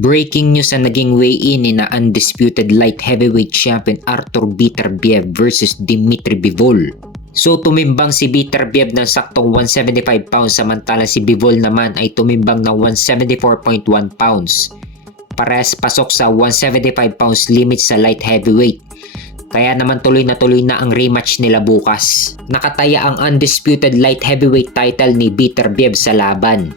Breaking news ang naging weigh-in ni na undisputed light heavyweight champion Artur Beterbiev versus Dmitry Bivol. So tumimbang si Beterbiev ng saktong 175 pounds samantalang si Bivol naman ay tumimbang ng 174.1 pounds. Parehas pasok sa 175 pounds limit sa light heavyweight. Kaya naman tuloy na ang rematch nila bukas. Nakataya ang undisputed light heavyweight title ni Beterbiev sa laban.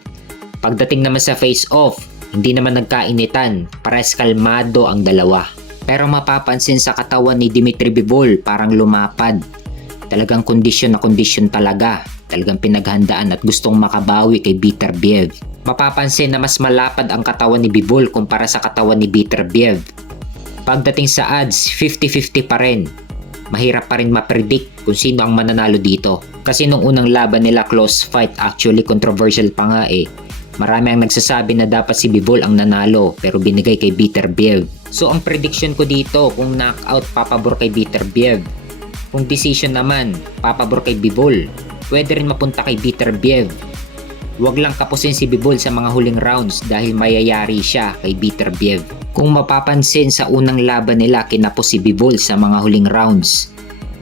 Pagdating naman sa face-off, hindi naman nagkainitan, parehas kalmado ang dalawa. Pero mapapansin sa katawan ni Dmitry Bivol parang lumapad. Talagang kondisyon na kondisyon talaga. Talagang pinaghandaan at gustong makabawi kay Beterbiev. Mapapansin na mas malapad ang katawan ni Bivol kumpara sa katawan ni Beterbiev. Pagdating sa odds, 50-50 pa rin. Mahirap pa rin ma-predict kung sino ang mananalo dito. Kasi nung unang laban nila close fight, actually controversial pa nga eh. Marami ang nagsasabi na dapat si Bivol ang nanalo pero binigay kay Beterbiev. So ang prediction ko dito, kung knockout papabor kay Beterbiev. Kung decision naman, papabor kay Bivol. Pwede rin mapunta kay Beterbiev. Huwag lang kapusin si Bivol sa mga huling rounds dahil mayayari siya kay Beterbiev. Kung mapapansin sa unang laban nila, kinapos si Bivol sa mga huling rounds.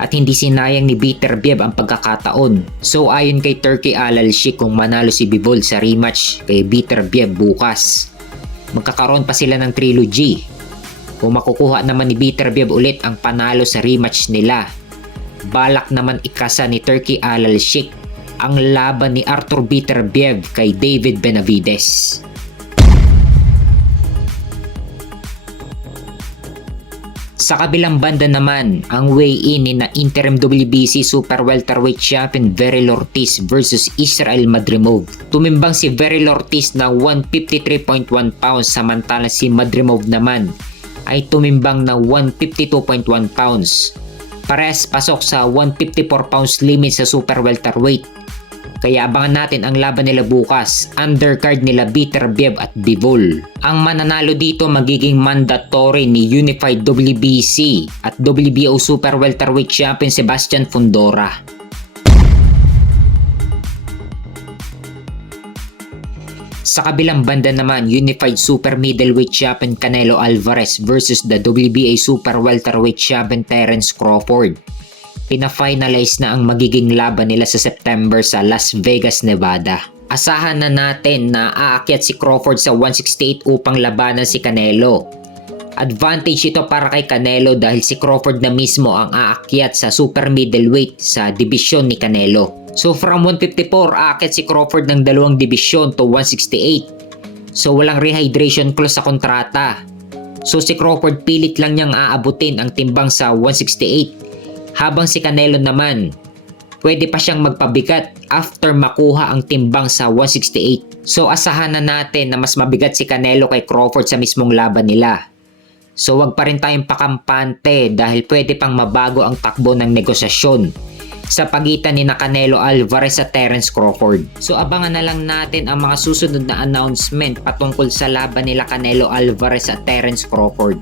At hindi sinayang ni Beterbiev ang pagkakataon. So ayon kay Turki Alalshik, kung manalo si Bivol sa rematch kay Beterbiev bukas, magkakaroon pa sila ng trilogy. Kung makukuha naman ni Beterbiev ulit ang panalo sa rematch nila, balak naman ikasa ni Turki Alalshik ang laban ni Artur Beterbiev kay David Benavides. Sa kabilang banda naman, ang weigh-in ni na interim WBC Super Welterweight Champion Veril Ortiz versus Israel Madrimov. Tumimbang si Veril Ortiz na 153.1 pounds samantalang si Madrimov naman ay tumimbang na 152.1 pounds. Parehas pasok sa 154 pounds limit sa Super Welterweight. Kaya abangan natin ang laban nila bukas, undercard nila Beterbiev at Bivol. Ang mananalo dito magiging mandatory ni Unified WBC at WBO Super Welterweight Champion Sebastian Fundora. Sa kabilang banda naman, Unified Super Middleweight Champion Canelo Alvarez versus the WBA Super Welterweight Champion Terence Crawford. Pina-finalize na ang magiging laban nila sa September sa Las Vegas, Nevada. Asahan na natin na aakyat si Crawford sa 168 upang labanan si Canelo. Advantage ito para kay Canelo dahil si Crawford na mismo ang aakyat sa super middleweight sa dibisyon ni Canelo. So from 154, aakyat si Crawford ng dalawang dibisyon to 168. So walang rehydration clause sa kontrata. So si Crawford pilit lang niyang aabutin ang timbang sa 168. Habang si Canelo naman, pwede pa siyang magpabigat after makuha ang timbang sa 168. So asahan na natin na mas mabigat si Canelo kay Crawford sa mismong laban nila. So wag pa rin tayong pakampante dahil pwede pang mabago ang takbo ng negosasyon sa pagitan ni Canelo Alvarez at Terence Crawford. So abangan na lang natin ang mga susunod na announcement patungkol sa laban nila Canelo Alvarez at Terence Crawford.